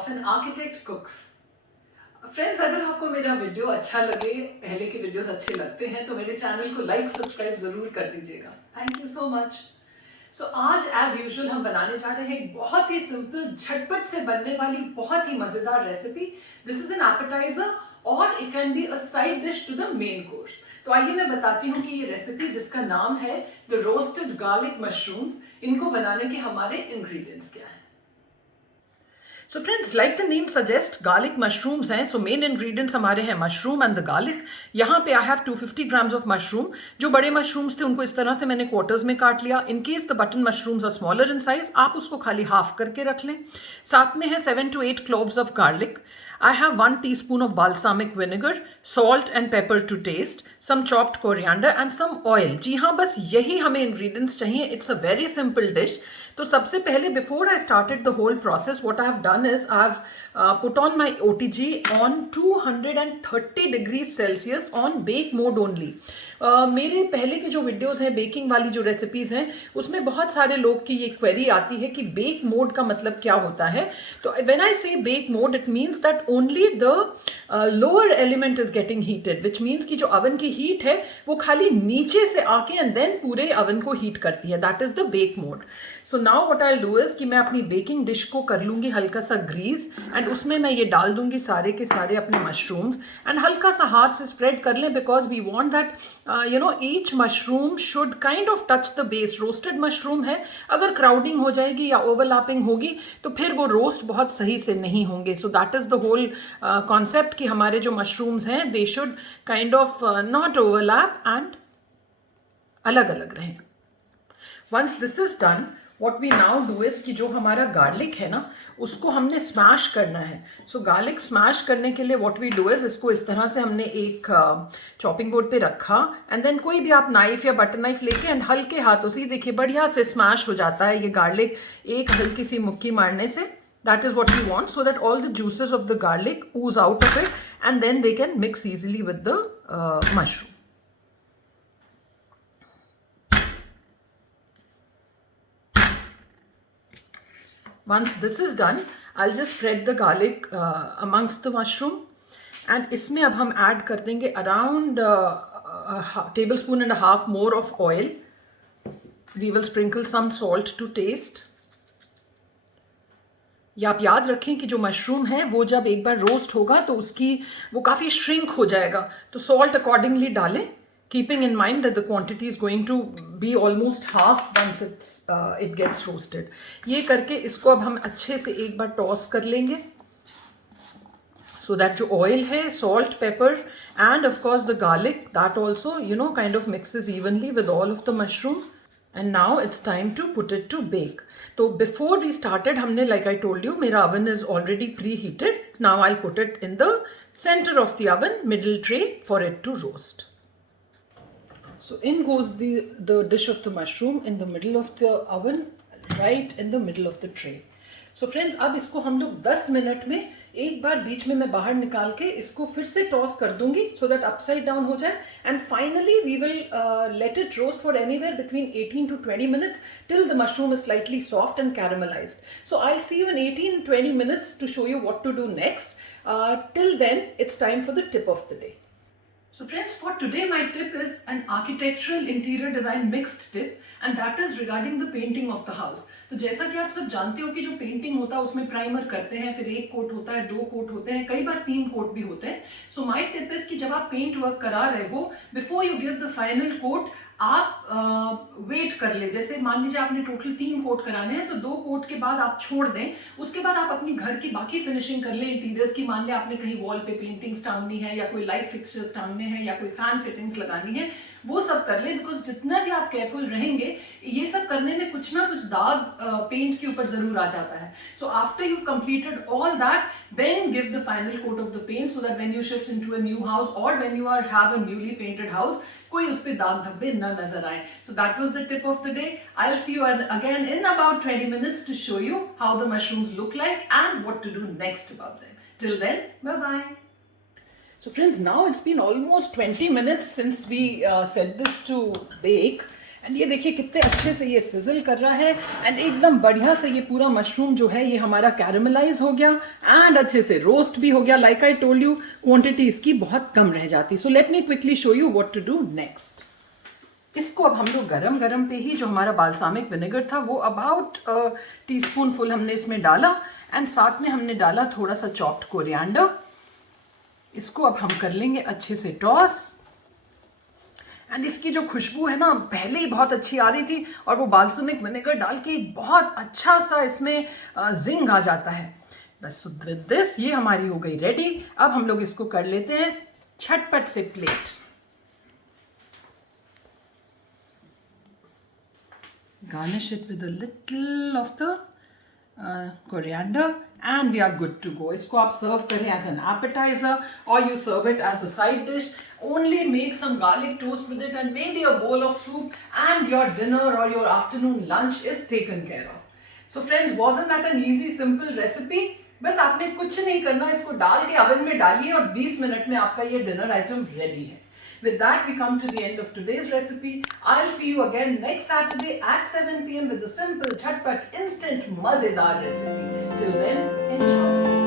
of an architect cooks. Friends, अगर आपको मेरा वीडियो अच्छा लगे, पहले के वीडियोस अच्छे लगते हैं तो मेरे चैनल को लाइक सब्सक्राइब जरूर कर दीजिएगा. Thank you so much. So आज एज यूजुअल हम बनाने जा रहे हैं एक बहुत ही सिंपल, झटपट से बनने वाली बहुत ही मजेदार recipe. This is an appetizer और it can be a side dish to the main course. तो आइए मैं बताती हूँ कि ये रेसिपी जिसका नाम है द रोस्टेड गार्लिक मशरूम्स, इनको बनाने के हमारे इंग्रेडिएंट्स क्या हैं. So friends, like the name suggest, garlic mushrooms हैं. सो मेन इंग्रेडिएंट्स हमारे हैं मशरूम एंड द गार्लिक. यहाँ पे I have 250 grams of mushroom. जो बड़े मशरूम्स थे उनको इस तरह से मैंने क्वार्टर्स में काट लिया. In case the button mushrooms are smaller in size, आप उसको खाली हाफ करके रख लें. साथ में है 7 to 8 cloves of garlic. I have 1 teaspoon of balsamic vinegar, salt and pepper to taste, some chopped coriander and some oil. जी हाँ, बस यही हमें ingredients चाहिए. It's a very simple dish. तो सबसे पहले before I started the whole process, what I have done is I have put on my OTG on 230 degrees Celsius on bake mode only. मेरे पहले के जो वीडियोस हैं baking वाली जो रेसिपीज़ हैं उसमें बहुत सारे लोग की ये क्वेरी आती है कि बेक मोड का मतलब क्या होता है. तो when I say bake mode it means that only the lower element is getting heated, which means कि जो अवन की हीट है वो खाली नीचे से आके एंड देन पूरे अवन को हीट करती है. That is the bake mode. So now what I do is कि मैं अपनी बेकिंग डिश को कर लूँगी हल्का सा ग्रीस एंड उसमें मैं ये डाल दूंगी सारे के सारे अपने मशरूम्स एंड हल्का सा हाथ से स्प्रेड कर लें because we want that each mushroom should kind of touch the base. Roasted mushroom है, अगर क्राउडिंग हो जाएगी या ओवरलैपिंग होगी तो फिर वो रोस्ट बहुत सही से नहीं होंगे. So that is the whole concept कि हमारे जो मशरूम्स हैं they should kind of not overlap and अलग अलग रहें. Once this is done, what we now do is कि जो हमारा गार्लिक है ना उसको हमने स्मैश करना है. सो गार्लिक स्मैश करने के लिए वॉट वी डू इज इसको इस तरह से हमने एक चॉपिंग बोर्ड पे रखा एंड देन कोई भी आप नाइफ या बटर नाइफ लेके एंड हल्के हाथों से देखिए बढ़िया से स्मैश हो जाता है ये गार्लिक एक हल्की सी मुक्की मारने से. That is what we want so that all the juices of the garlic ooze out of it and then they can mix easily with the mushroom. Once this is done, I'll just spread the garlic amongst the mushroom and इसमें अब हम add कर देंगे around a tablespoon and a half more of oil. We will sprinkle some salt to taste. या आप याद रखें कि जो मशरूम है वो जब एक बार रोस्ट होगा तो उसकी वो काफ़ी श्रिंक हो जाएगा, तो सॉल्ट अकॉर्डिंगली डालें, keeping in mind that the quantity is going to be almost half once it gets roasted. ये करके इसको अब हम अच्छे से एक बार टॉस कर लेंगे so that जो oil है, salt, pepper and of course the garlic, that also kind of mixes evenly with all of the mushroom. And now it's time to put it to bake. तो before we started हमने like I told you मेरा oven is already preheated. Now I'll put it in the center of the oven, middle tray for it to roast. So in goes the dish of the mushroom in the middle of the oven, right in the middle of the tray. So friends, अब इसको हम लोग 10 minute में एक बार बीच में मैं बाहर निकाल के इसको फिर से टॉस कर दूंगी so that upside down हो जाए and finally we will let it roast for anywhere between 18 to 20 minutes till the mushroom is slightly soft and caramelized. So I'll see you in 18-20 minutes to show you what to do next. Till then, it's time for the tip of the day. So friends, for today my tip is an architectural interior design mixed tip and that is regarding the painting of the house. तो जैसा कि आप सब जानते हो कि जो painting होता है उसमें प्राइमर करते हैं, फिर एक कोट होता है, 2 कोट होते हैं, कई बार 3 कोट भी होते हैं. सो माय टिप इज कि जब आप पेंट वर्क करा रहे हो, before you give the final quote आप वेट कर ले. जैसे मान लीजिए आपने टोटल 3 कोट कराने हैं तो 2 कोट के बाद आप छोड़ दें, उसके बाद आप अपनी घर की बाकी फिनिशिंग कर लें इंटीरियर्स की. मान लिया आपने कहीं वॉल पे पेंटिंग्स टांगनी है या कोई लाइट फिक्सचर्स टांगने हैं या कोई फैन फिटिंग्स लगानी है, वो सब कर ले. बिकॉज जितना भी आप केयरफुल रहेंगे ये सब करने में कुछ ना कुछ दाग पेंट के ऊपर जरूर आ जाता है. So after you completed all that then give the final coat of the paint so that when you shift into a new house और when you are have a newly painted house कोई उस पे दाग धब्बे न नजर आए. So that was the tip of the day. I will see you again in about 20 minutes to show you how the mushrooms look like and what to do next about them. Till then, bye bye. So friends, now it's been almost 20 minutes since we set this to bake and ये देखिए कितने अच्छे से ये sizzle कर रहा है and एकदम बढ़िया से ये पूरा मशरूम जो है ये हमारा कैरमलाइज हो गया एंड अच्छे से रोस्ट भी हो गया. Like I told you, quantity इसकी बहुत कम रह जाती. So let me quickly show you what to do next. इसको अब हम लोग गरम गरम पे ही जो हमारा बाल्सामिक विनेगर था वो अबाउट टीस्पून फुल हमने इसमें डाला एंड साथ में हमने डाला थोड़ा सा चॉप्ड कोरिएंडर. इसको अब हम कर लेंगे अच्छे से टॉस. एंड इसकी जो खुशबू है ना पहले ही बहुत अच्छी आ रही थी और वो बाल्समिक विनेगर डाल के बहुत अच्छा सा इसमें जिंग आ जाता है. बस विद दिस ये हमारी हो गई रेडी. अब हम लोग इसको कर लेते हैं झटपट से plate. Garnish it with a little of the coriander and we are good to go. इसको आप सर्व करें as an appetizer or you serve it as a side dish. Only make some garlic toast with it and maybe a bowl of soup and your dinner or your afternoon lunch is taken care of. So friends, wasn't that an easy simple recipe? बस आपने कुछ नहीं करना, इसको डाल के oven में डालिए और 20 मिनट में आपका ये डिनर आइटम रेडी है. With that, we come to the end of today's recipe. I'll see you again next Saturday at 7 p.m. with a simple, chatpat, instant, mazedar recipe. Till then, enjoy.